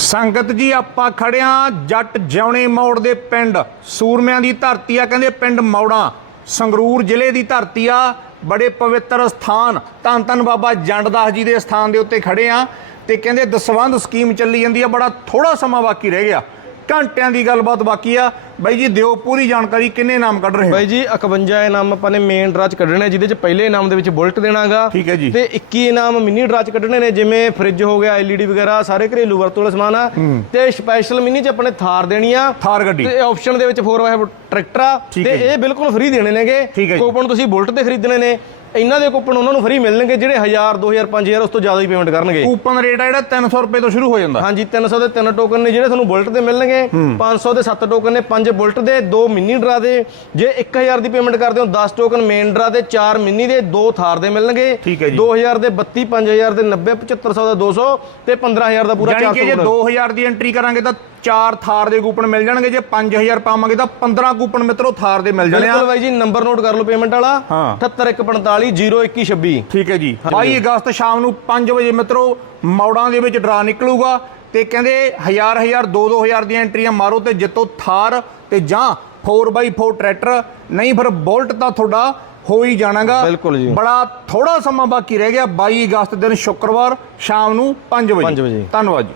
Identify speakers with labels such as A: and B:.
A: ਸੰਗਤ ਜੀ, ਆਪਾਂ ਖੜਿਆਂ ਜੱਟ ਜਿਉਣੇ ਮੋੜ ਦੇ ਪਿੰਡ। ਸੂਰਮਿਆਂ ਦੀ ਧਰਤੀ ਆ, ਕਹਿੰਦੇ ਪਿੰਡ ਮੌੜਾ। ਸੰਗਰੂਰ ਜ਼ਿਲ੍ਹੇ ਦੀ ਧਰਤੀ ਆ, ਬੜੇ ਪਵਿੱਤਰ ਸਥਾਨ। ਧੰਨ ਧੰਨ ਬਾਬਾ ਜੰਡਦਾਸ ਜੀ ਦੇ ਸਥਾਨ ਦੇ ਉੱਤੇ ਖੜੇ ਆ ਤੇ ਕਹਿੰਦੇ ਦਸਵੰਧ ਸਕੀਮ ਚੱਲੀ ਜਾਂਦੀ ਆ, ਬੜਾ ਥੋੜਾ ਸਮਾਂ ਬਾਕੀ ਰਹਿ ਗਿਆ। ਘੰਟਿਆਂ ਦੀ ਗੱਲਬਾਤ ਬਾਕੀ ਆ। ਬਾਈ ਜੀ ਦਿਓ ਪੂਰੀ ਜਾਣਕਾਰੀ ਕਿੰਨੇ ਨਾਮ ਕੱਢ ਰਹੇ ਹੋ?
B: ਬਾਈ ਜੀ 51 ਇਨਾਮ ਆਪਾਂ ਨੇ ਮੇਨ ਡਰਾ ਚ ਕੱਢਣੇ ਜਿਹਦੇ ਚ ਪਹਿਲੇ ਇਨਾਮ ਦੇ ਵਿੱਚ ਬੁਲਟ ਦੇਣਾਗਾ।
A: ਠੀਕ ਹੈ ਜੀ।
B: ਤੇ 21 ਇਨਾਮ ਮਿੰਨੀ ਡਰਾ ਚ ਕੱਢਣੇ ਨੇ ਜਿਵੇਂ ਫ੍ਰਿਜ ਹੋ ਗਿਆ ਐਲਈਡੀ ਵਗੈਰਾ ਸਾਰੇ ਘਰੇਲੂ ਵਰਤੋਂ ਵਾਲਾ ਸਮਾਨ ਆ। ਤੇ ਸਪੈਸ਼ਲ ਮਿੰਨੀ ਚ ਆਪਣੇ ਥਾਰ ਦੇਣੀ ਆ।
A: ਥਾਰ ਗੱਡੀ।
B: ਤੇ ਆਪਸ਼ਨ ਦੇ ਵਿੱਚ 4x ਟਰੈਕਟਰ ਆ। ਤੇ। ਇਹ ਬਿਲਕੁਲ ਫ੍ਰੀ ਦੇਣੇ ਨੇਗੇ। ਕੂਪਨ ਤੁਸੀਂ ਬੁਲਟ ਤੇ ਖਰੀਦਣੇ ਨੇ। ਇਹਨਾਂ ਦੇ ਕੂਪਨ ਉਹਨਾਂ ਨੂੰ ਫ੍ਰੀ ਮਿਲਣਗੇ ਜਿਹੜੇ 1000 2000 5000 ਉਸ ਤੋਂ ਜ਼ਿਆਦਾ ਹੀ ਪੇਮੈਂਟ ਕਰਨਗੇ।
A: ਕੂਪਨ ਰੇਟ ਆ ਜਿਹੜਾ 300 ਰੁਪਏ ਤੋਂ ਸ਼ੁਰੂ ਹੋ ਜਾਂਦਾ।
B: ਹਾਂਜੀ 300 ਦੇ ਤਿੰਨ ਟੋਕਨ ਨੇ ਜਿਹੜੇ ਤੁਹਾਨੂੰ ਬੁਲਟ ਦੇ ਮਿਲਣਗੇ 500 ਦੇ 7 ਟੋਕਨ ਨੇ 5 ਬੁਲਟ ਦੇ 2 ਮਿੰਨੀ ਡਰਾ ਦੇ ਜੇ 1000 ਦੀ ਪੇਮੈਂਟ ਕਰਦੇ ਹੋ 10 ਟੋਕਨ ਮੇਨ ਡਰਾ ਦੇ 4 ਮਿੰਨੀ ਦੇ 2 ਥਾਰ ਦੇ ਮਿਲਣਗੇ।
A: ਠੀਕ ਹੈ ਜੀ।
B: 2000 ਦੇ 32 5000 ਦੇ 90 7500 ਦਾ 200 ਤੇ 15000 ਦਾ ਪੂਰਾ
A: ਯਾਨੀ ਕਿ
B: 400
A: ਜੇ 2000 ਦੀ ਐਂਟਰੀ ਕਰਾਂਗੇ ਤਾਂ 4 ਥਾਰ ਦੇ ਕੂਪਨ ਮਿਲ ਜਾਣਗੇ ਜੇ 5000 ਪਾਵਾਂਗੇ ਤਾਂ 15 ਕੂਪਨ ਮਿੱਤਰੋ ਥਾਰ ਦੇ ਮਿਲ ਜਾਣੇ ਆ।
B: ਬਿਲਕੁਲ ਬਾਈ ਜੀ ਨੰਬਰ ਨੋਟ ਕਰ ਲਓ ਪੇਮੈਂਟ ਵਾਲਾ।
A: ਹਾਂ।
B: 78145 0126
A: ਠੀਕ ਹੈ ਜੀ 22 ਅਗਸਤ ਸ਼ਾਮ ਨੂੰ 5 ਵਜੇ ਮਿੱਤਰੋ ਮੌੜਾਂ ਦੇ ਵਿੱਚ ਡਰਾ ਨਿਕਲੂਗਾ ਤੇ ਕਹਿੰਦੇ ਹਜ਼ਾਰ ਹਜ਼ਾਰ 2-2000 ਦੀਆਂ ਐਂਟਰੀਆਂ ਮਾਰੋ ਤੇ ਜਿੱਤੋ ਥਾਰ ਤੇ ਜਾਂ 4x4 ਟਰੈਕਟਰ ਨਹੀਂ ਫਿਰ ਬੋਲਟ ਤਾਂ ਤੁਹਾਡਾ ਹੋ ਹੀ ਜਾਣਾਗਾ
B: ਬਿਲਕੁਲ ਜੀ।
A: ਬੜਾ ਥੋੜਾ ਸਮਾਂ ਬਾਕੀ ਰਹਿ ਗਿਆ 22 ਅਗਸਤ ਦਿਨ ਸ਼ੁੱਕਰਵਾਰ ਸ਼ਾਮ ਨੂੰ 5 ਵਜੇ
B: ਪੰਜ ਵਜੇ।
A: ਧੰਨਵਾਦ ਜੀ